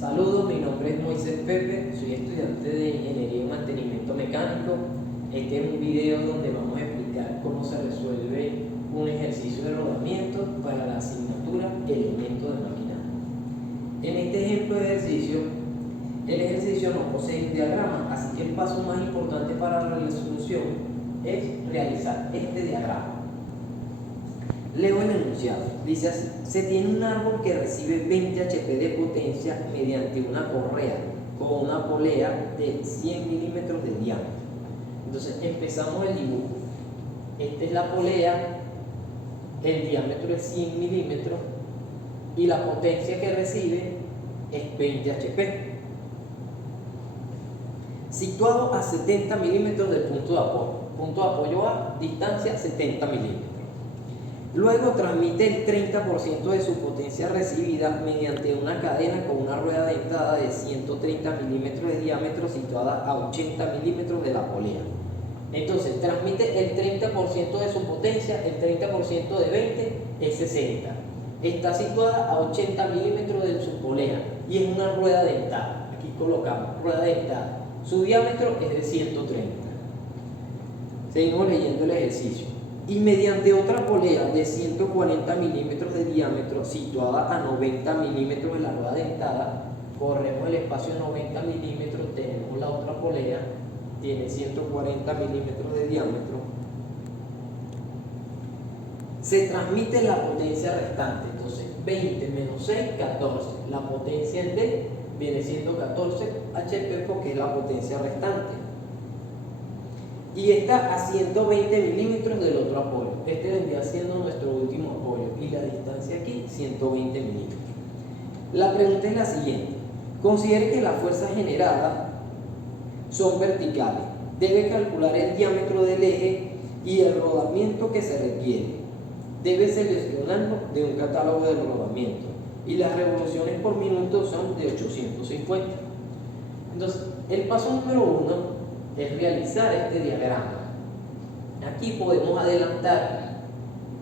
Saludos, mi nombre es Moisés Pepe, soy estudiante de Ingeniería en Mantenimiento Mecánico. Este es un video donde vamos a explicar cómo se resuelve un ejercicio de rodamiento para la asignatura Elementos de Maquinaria. En este ejemplo de ejercicio, el ejercicio no posee un diagrama, así que el paso más importante para la resolución es realizar este diagrama. Leo el enunciado. Dice así: se tiene un árbol que recibe 20 HP de potencia mediante una correa con una polea de 100 milímetros de diámetro. Entonces empezamos el dibujo. Esta es la polea, el diámetro es 100 milímetros y la potencia que recibe es 20 HP. Situado a 70 milímetros del punto de apoyo. Punto de apoyo A, distancia 70 milímetros. Luego transmite el 30% de su potencia recibida mediante una cadena con una rueda dentada de 130 milímetros de diámetro situada a 80 milímetros de la polea. Entonces transmite el 30% de su potencia, el 30% de 20 es 60. Está situada a 80 milímetros de su polea y es una rueda dentada. Aquí colocamos rueda dentada. Su diámetro es de 130. Seguimos leyendo el ejercicio. Y mediante otra polea de 140 milímetros de diámetro situada a 90 milímetros de la rueda dentada, corremos el espacio 90 milímetros, tenemos la otra polea, tiene 140 milímetros de diámetro, se transmite la potencia restante. Entonces 20 menos 6, 14. La potencia en D viene siendo 14 HP porque es la potencia restante. Y está a 120 milímetros del otro apoyo. Este vendría siendo nuestro último apoyo y la distancia aquí 120 milímetros. La pregunta es la siguiente: considere que las fuerzas generadas son verticales. Debe calcular el diámetro del eje y el rodamiento que se requiere. Debe seleccionarlo de un catálogo de rodamiento y las revoluciones por minuto son de 850. Entonces, el paso número 1 es realizar este diagrama. Aquí podemos adelantar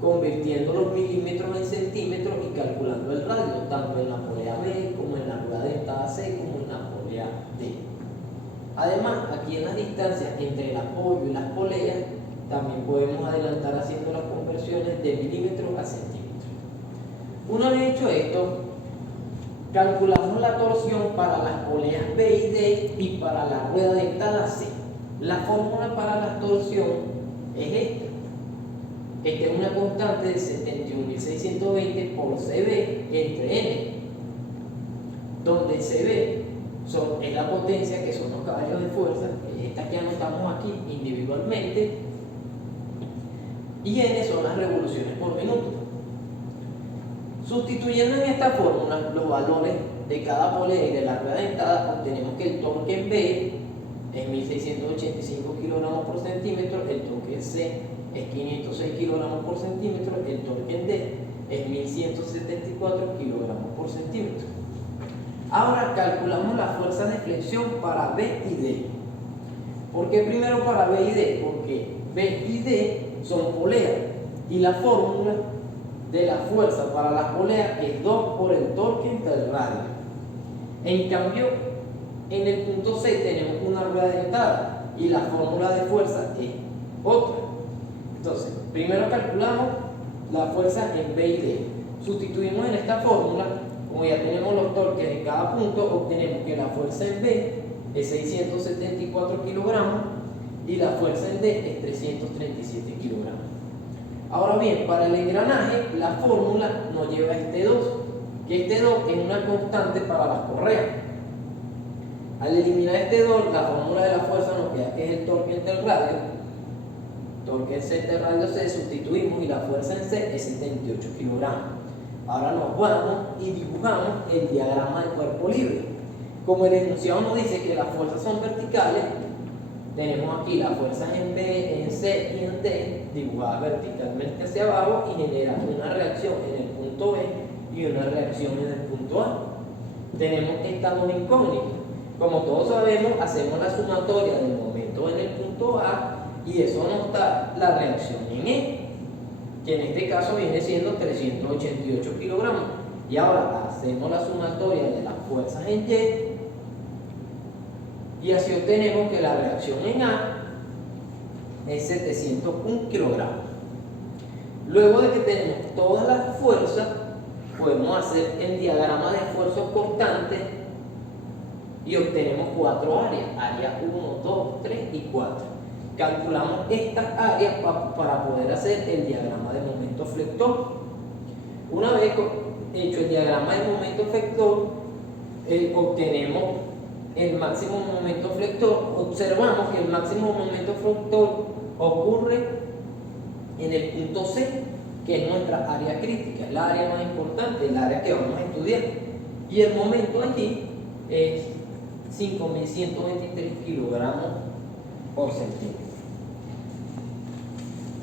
convirtiendo los milímetros en centímetros y calculando el radio, tanto en la polea B como en la rueda dentada C como en la polea D. Además, aquí en las distancias entre el apoyo y las poleas también podemos adelantar haciendo las conversiones de milímetros a centímetros. Una vez hecho esto, calculamos la torsión para las poleas B y D y para la rueda dentada C. La fórmula para la torsión es esta. Esta es una constante de 71.620 por CB entre N, donde CB es la potencia, que son los caballos de fuerza, esta que anotamos aquí individualmente, y N son las revoluciones por minuto. Sustituyendo en esta fórmula los valores de cada polea y de la rueda dentada, obtenemos que el torque en B es 1685 kilogramos por centímetro, el torque en C es 506 kilogramos por centímetro, el torque en D es 1174 kilogramos por centímetro. Ahora calculamos las fuerzas de flexión para B y D. ¿Por qué primero para B y D? Porque B y D son poleas y la fórmula de la fuerza para la polea es 2 por el torque entre el radio. En cambio, en el punto C tenemos una rueda dentada y la fórmula de fuerza es otra. Entonces, primero calculamos la fuerza en B y D. Sustituimos en esta fórmula, como ya tenemos los torques en cada punto, obtenemos que la fuerza en B es 674 kilogramos y la fuerza en D es 337 kilogramos. Ahora bien, para el engranaje, la fórmula nos lleva a este 2, que este 2 es una constante para las correas. Al eliminar este 2, la fórmula de la fuerza nos queda que es el torque entre el radio. Torque en C entre el radio C, sustituimos y la fuerza en C es 78 kilogramos. Ahora nos vamos y dibujamos el diagrama de cuerpo libre. Como el enunciado nos dice que las fuerzas son verticales, tenemos aquí las fuerzas en B, en C y en D dibujadas verticalmente hacia abajo y generan una reacción en el punto B y una reacción en el punto A. Tenemos esta dos incógnitas. Como todos sabemos, hacemos la sumatoria del momento en el punto A y eso nos da la reacción en E, que en este caso viene siendo 388 kilogramos. Y ahora, hacemos la sumatoria de las fuerzas en y así obtenemos que la reacción en A es 701 kilogramos. Luego de que tenemos todas las fuerzas, podemos hacer el diagrama de esfuerzos constantes y obtenemos 4 áreas, área 1, 2, 3 y 4. Calculamos estas áreas para poder hacer el diagrama de momento flector. Una vez hecho el diagrama de momento flector, obtenemos el máximo momento flector. Observamos que el máximo momento flector ocurre en el punto C, que es nuestra área crítica, el área más importante, el área que vamos a estudiar. Y el momento allí es 5.123 kilogramos por centímetro.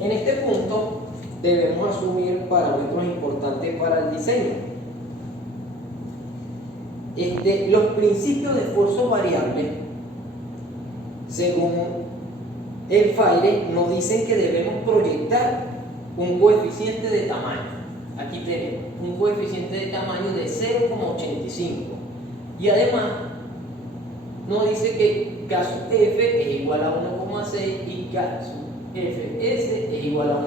En este punto debemos asumir parámetros importantes para el diseño. Los principios de esfuerzo variable, según el FAIRE, nos dicen que debemos proyectar un coeficiente de tamaño. Aquí tenemos un coeficiente de tamaño de 0,85 y además nos dice que caso F es igual a 1,6 y caso Fs es igual a 1,3.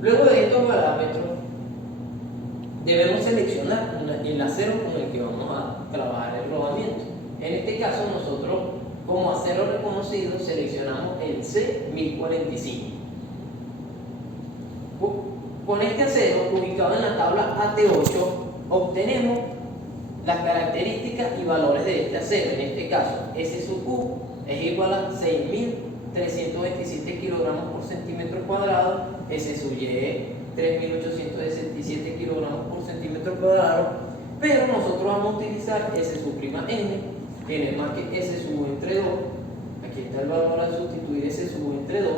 Luego de estos parámetros debemos seleccionar el acero con el que vamos a trabajar el rodamiento. En este caso nosotros, como acero reconocido, seleccionamos el C1045. Con este acero ubicado en la tabla AT8 obtenemos las características y valores de este acero. En este caso S sub U es igual a 6.327 kilogramos por centímetro cuadrado, S sub Y es 3.867 kilogramos por centímetro cuadrado, pero nosotros vamos a utilizar S sub prima N, que es más que S sub entre 2. Aquí está el valor al sustituir S sub entre 2,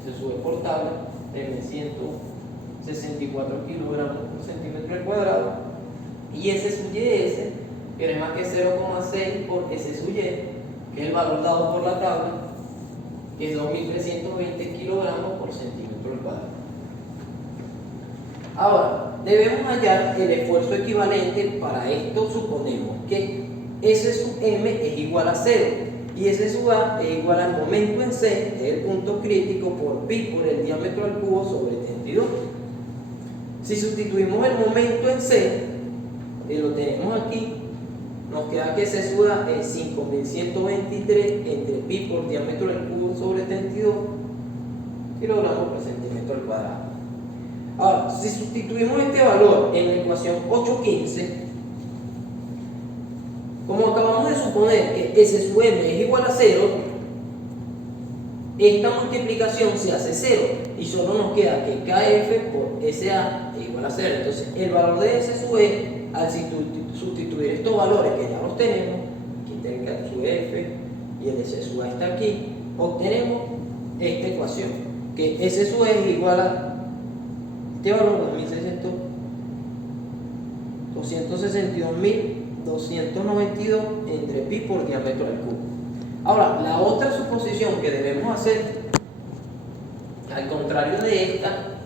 S sub es por tabla, 3.164 kilogramos por centímetro cuadrado, y S sub YS, que es más que 0,6 por S sub Y, que es el valor dado por la tabla, que es 2.320 kilogramos por centímetro cuadrado. Ahora, debemos hallar el esfuerzo equivalente. Para esto suponemos que S sub M es igual a 0 y S sub A es igual al momento en C, es el punto crítico, por pi por el diámetro al cubo sobre 32. Si sustituimos el momento en C, y lo tenemos aquí, nos queda que S sub A es 5.123 entre pi por diámetro al cubo sobre 32 kilogramos por centímetro al cuadrado. Ahora, si sustituimos este valor en la ecuación 815, como acabamos de suponer que S sub M es igual a 0, esta multiplicación se hace 0 y solo nos queda que KF por SA es igual a 0. Entonces, el valor de S sub E, al sustituir estos valores que ya los tenemos, aquí está el K sub F y el S sub A está aquí, obtenemos esta ecuación, que S sub E es igual a este valor de 262.292 entre pi por diámetro al cubo. Ahora, la otra suposición que debemos hacer, al contrario de esta,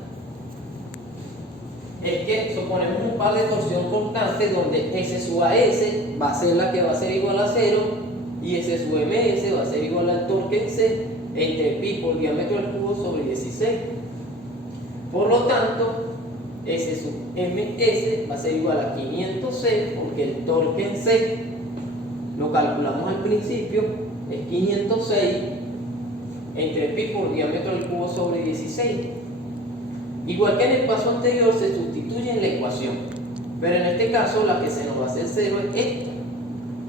es que suponemos un par de torsión constante donde S sub AS va a ser la que va a ser igual a 0 y S sub MS va a ser igual al torque en C entre pi por diámetro al cubo sobre 16. Por lo tanto, S sub MS va a ser igual a 506 porque el torque en C lo calculamos al principio, es 506 entre pi por diámetro al cubo sobre 16. Igual que en el paso anterior, se sustituye en la ecuación, pero en este caso la que se nos va a hacer 0 es esta.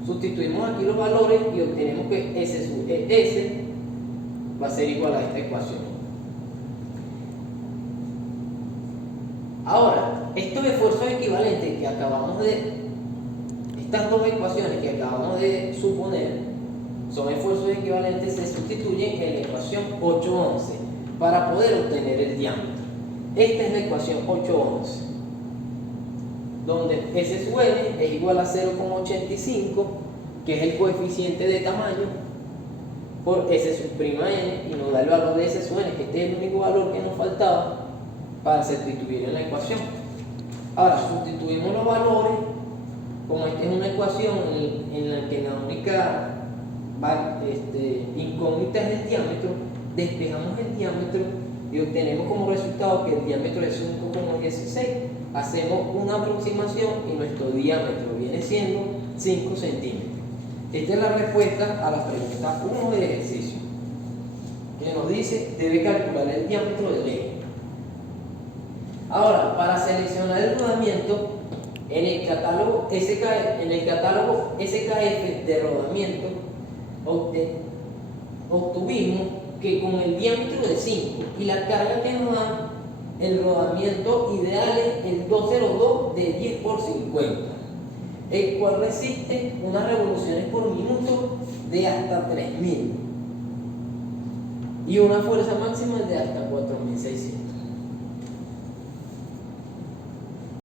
Sustituimos aquí los valores y obtenemos que S sub ES va a ser igual a esta ecuación. Ahora, estos esfuerzos equivalentes que acabamos de, estas dos ecuaciones que acabamos de suponer, son esfuerzos equivalentes, se sustituyen en la ecuación 811 para poder obtener el diámetro. Esta es la ecuación 811, donde S sub N es igual a 0,85, que es el coeficiente de tamaño, por S sub prima N, y nos da el valor de S sub N, que este es el único valor que nos faltaba para sustituir en la ecuación. Ahora, sustituimos los valores, como esta es una ecuación en la que la única incógnita es el diámetro, despejamos el diámetro y obtenemos como resultado que el diámetro es 5,16. Hacemos una aproximación y nuestro diámetro viene siendo 5 centímetros. Esta es la respuesta a la pregunta 1 del ejercicio, que nos dice debe calcular el diámetro del eje. Ahora, para seleccionar el rodamiento, en el catálogo SKF de rodamiento, obtuvimos que con el diámetro de 5 y la carga que nos dan, el rodamiento ideal es el 202 de 10 por 50, el cual resiste unas revoluciones por minuto de hasta 3000 y una fuerza máxima de hasta 4600.